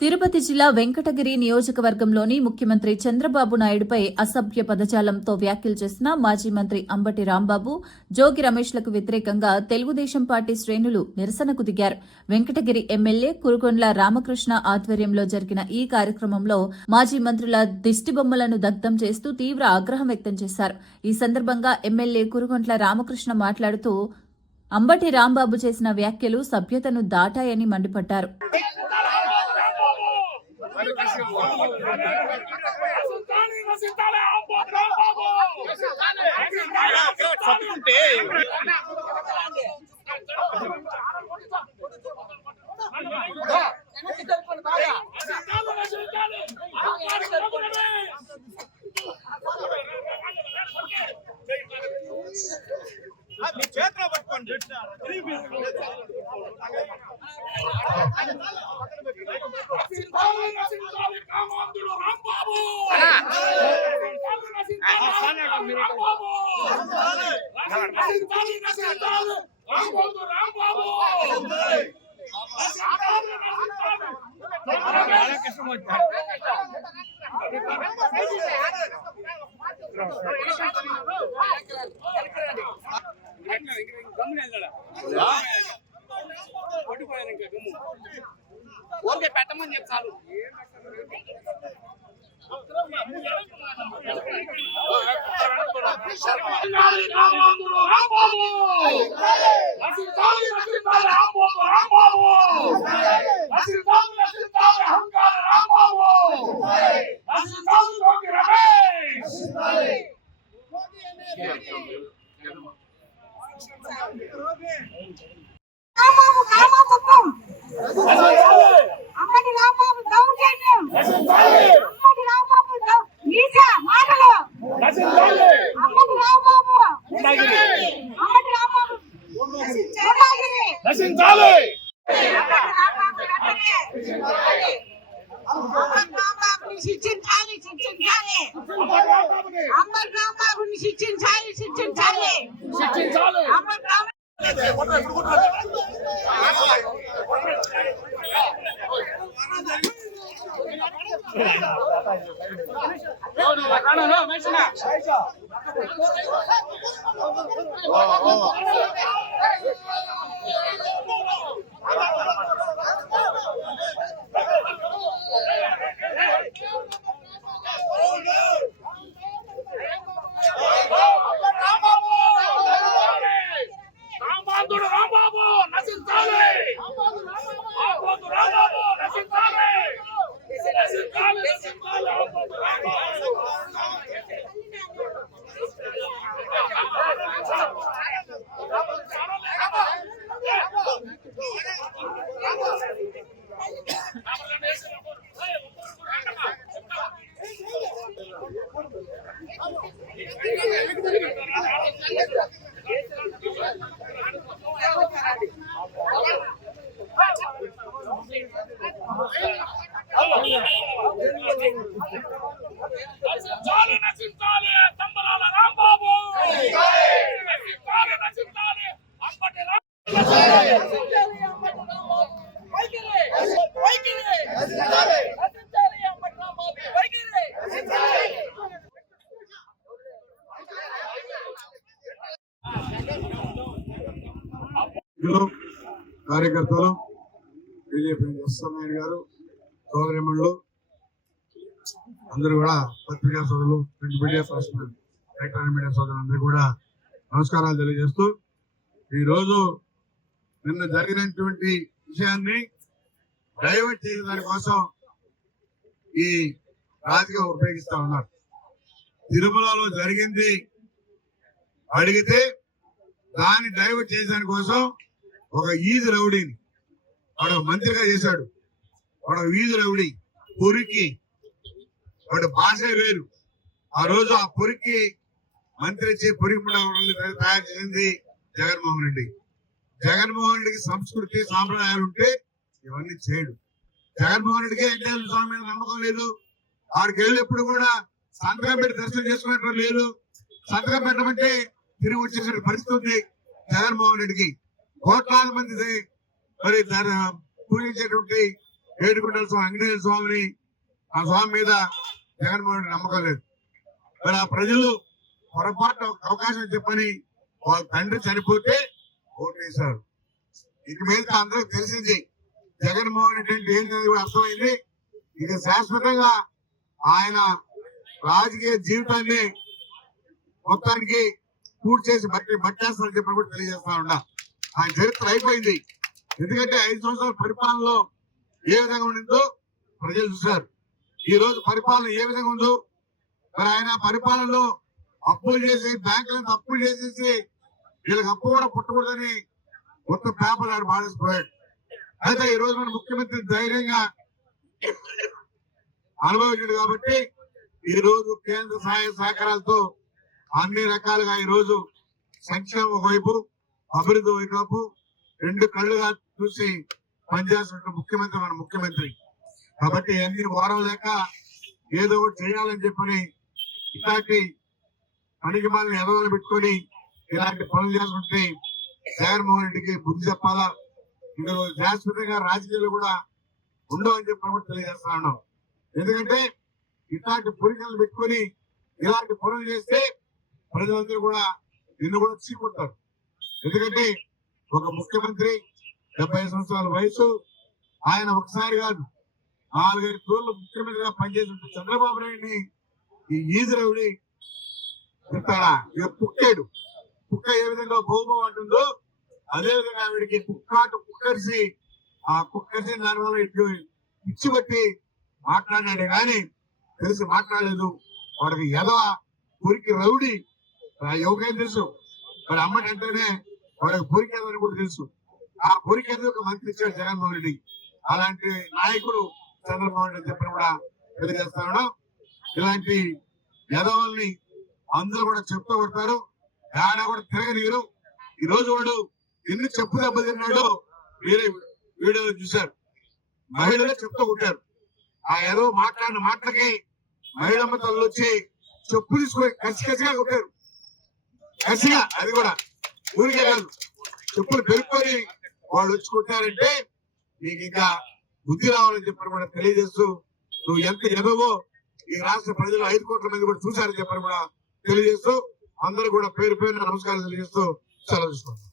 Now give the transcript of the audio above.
తిరుపతి జిల్లా వెంకటగిరి నియోజకవర్గంలోని ముఖ్యమంత్రి చంద్రబాబు నాయుడుపై అసభ్య పదజాలంతో వ్యాఖ్యలు చేసిన మాజీ మంత్రి అంబటి రాంబాబు, జోగి రమేష్లకు వ్యతిరేకంగా తెలుగుదేశం పార్టీ శ్రేణులు నిరసనకు దిగారు. వెంకటగిరి ఎమ్మెల్యే కురుగొండ్ల రామకృష్ణ ఆధ్వర్యంలో జరిగిన ఈ కార్యక్రమంలో మాజీ మంత్రుల దిష్టిబొమ్మలను దగ్ధం చేస్తూ తీవ్ర ఆగ్రహం వ్యక్తం చేశారు. ఈ సందర్భంగా ఎమ్మెల్యే కురుగొండ్ల రామకృష్ణ మాట్లాడుతూ అంబటి రాంబాబు చేసిన వ్యాఖ్యలు సభ్యతను దాటాయని మండిపడ్డారు. చేతిలో పట్టుకోండి. ఊరికే పెట్టమని చెప్తారు. అంబటి రాంబాబు దౌర్జన్యం, అంబటి రాంబాబు నీచ మాటలు, అంబటి రాంబాబు నశించాలి. కార్యకర్తలు, బీజేపీ ఎస్ఎంఆర్ గారు, సోదరిమణులు అందరూ కూడా, పత్రికా సోదరులు, ప్రింట్ మీడియా, ఎలక్ట్రానిక్ మీడియా సోదరులందరూ కూడా నమస్కారాలు తెలియజేస్తూ, ఈరోజు నిన్న జరిగినటువంటి విషయాన్ని డైవర్ట్ చేసే దానికోసం ఈ రాజకీయం ఉపయోగిస్తా ఉన్నారు. తిరుమలలో జరిగింది అడిగితే దాన్ని డైవర్ట్ చేసే కోసం ఒక ఈది రౌడీని వాడు మంత్రిగా చేశాడు. వాడు వీధి రౌడీ, పొరికి, వాడు భాష వేరు. ఆ రోజు ఆ పొరికి మంత్రి ఇచ్చి పొరికి తయారు చేసింది జగన్మోహన్ రెడ్డి. జగన్మోహన్ రెడ్డికి సంస్కృతి సాంప్రదాయాలు ఉంటే ఇవన్నీ చేయడు. జగన్మోహన్ రెడ్డికి వెంకటేశ్వర స్వామి మీద నమ్మకం లేదు. వాడికి వెళ్ళి ఎప్పుడు కూడా సంతకం పెట్టి దర్శనం చేసుకున్నట్టు లేదు. సంతకం పెట్టమంటే తిరిగి వచ్చేసిన పరిస్థితి ఉంది జగన్మోహన్ రెడ్డికి. కోట్లాది మంది మరి పూజించేటువంటి ఏడుకుంటల స్వామి వెంకటేశ్వర స్వామిని ఆ స్వామి మీద జగన్మోహన్ రెడ్డి నమ్మకం లేదు. మరి ఆ ప్రజలు పొరపాటు అవకాశం చెప్పని వాళ్ళ తండ్రి చనిపోతే ఓటేశారు. ఇక మీద అందరికి తెలిసింది జగన్మోహన్ రెడ్డి అంటే ఏంటనేది కూడా అర్థమైంది. ఇక శాశ్వతంగా ఆయన రాజకీయ జీవితాన్ని మొత్తానికి పూర్తి చేసి బట్టేస్తారని చెప్పి కూడా తెలియజేస్తా ఉన్నా. ఆయన చరిత్ర అయిపోయింది. ఎందుకంటే 5 సంవత్సరాల పరిపాలనలో ఏ విధంగా ఉండిందో ప్రజలు చూశారు. ఈ రోజు పరిపాలన ఏ విధంగా ఉందో, మరి ఆయన పరిపాలనలో అప్పులు చేసి బ్యాంకులంతా అప్పులు చేసేసి వీళ్ళకి అప్పు కూడా పుట్టకూడదని మొత్తం పేపర్లు ఆడు మానేసిపోయాడు. అయితే ఈ రోజు మన ముఖ్యమంత్రి ధైర్యంగా అనుభవించాడు కాబట్టి ఈ రోజు కేంద్ర సహాయ సహకారాలతో అన్ని రకాలుగా ఈ రోజు సంక్షేమ వైపు అభివృద్ధి వైపు 2 కళ్ళుగా చూసి పనిచేస్తున్న ముఖ్యమంత్రి మన ముఖ్యమంత్రి. కాబట్టి అన్ని వారం లేక ఏదో ఒకటి చేయాలని చెప్పని ఇలాంటి పనికి మనల్ని ఎదవలు పెట్టుకొని ఇలాంటి పనులు చేసుకుంటే జగన్మోహన్ రెడ్డికి బుద్ధి చెప్పాలా. ఇందులో శాశ్వతంగా రాజకీయాలు కూడా ఉండవని చెప్పని కూడా తెలియజేస్తా ఉన్నాం. ఎందుకంటే ఇట్లాంటి పొరికలు పెట్టుకొని ఇలాంటి పనులు చేస్తే ప్రజలందరూ కూడా నిన్ను కూడా చీకుంటారు. ఎందుకంటే ఒక ముఖ్యమంత్రి 70 సంవత్సరాల వయసు, ఆయన ఒకసారి కాదు 4-5 రోజులు ముఖ్యమంత్రిగా పనిచేసి చంద్రబాబు నాయుడిని ఈ ఈదిరవుడి చెప్తాడా? ఇక పుక్కాడు. కుక్క ఏ విధంగా భౌమం అంటుందో అదే విధంగా ఆవిడికి కుక్కరిసి ఆ కుక్కరిసి దానివల్ల ఇట్లు ఇచ్చి బట్టి మాట్లాడినాడే గాని తెలిసి మాట్లాడలేదు. వాడికి ఎదవ పురికి రౌడి ఎవరికైనా తెలుసు. మరి అమ్మటి అంటేనే వాడికి పురికేదని కూడా తెలుసు. ఆ పురికేది ఒక మంత్రి ఇచ్చాడు జగన్మోహన్ రెడ్డి. అలాంటి నాయకుడు చంద్రబాబు నాయుడు చెప్పిన కూడా తెలియజేస్తాడు. ఇలాంటి ఎదవల్ని అందరూ కూడా చెప్తూ కొడతారు. ఆయన కూడా తిరగనీరు. ఈ రోజు వాడు ఎన్ని చెప్పు దెబ్బతిన్నాడో వేరే వీడియోలు చూశారు. మహిళలే చెప్తూ కొట్టారు. ఆ ఏదో మాట్లాడిన మాటలకి మహిళమ్మ తల్లు వచ్చి చెప్పు తీసుకొని కసిగా కొట్టారు. కసిగా, అది కూడా ఊరికే కాదు, చెప్పులు పెరుక్కొని వాళ్ళు వచ్చి కొట్టారంటే నీకు ఇంకా బుద్ధి రావాలని చెప్పని కూడా తెలియజేస్తూ, నువ్వు ఎంత ఎదవో ఈ రాష్ట్ర ప్రజలు 5 కోట్ల మంది కూడా చూశారని చెప్పని కూడా తెలియజేస్తూ, అందరూ కూడా పేరు పేరున నమస్కారం తెలియజేస్తూ సెలవు తీసుకుంటాం.